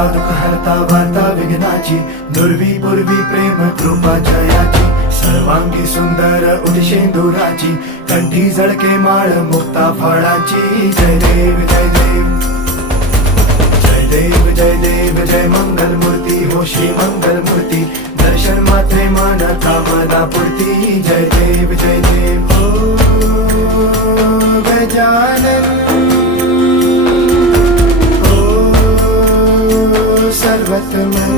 हरता दुःख हरता वार्ता विघ्नाची, दुर्वी पूर्वी प्रेम कृपा जयाची, सर्वांगी सुंदर उदिशेंदुराची, कंठी झळके माळ मुक्ता फळाची. जय देव जय देव जय देव जय देव जय मंगल मूर्ती हो श्री मंगल मूर्ती, दर्शन मात्रे मन कामना पूर्ती. जय देव जय देव हो गजानन हो सर्वतमन.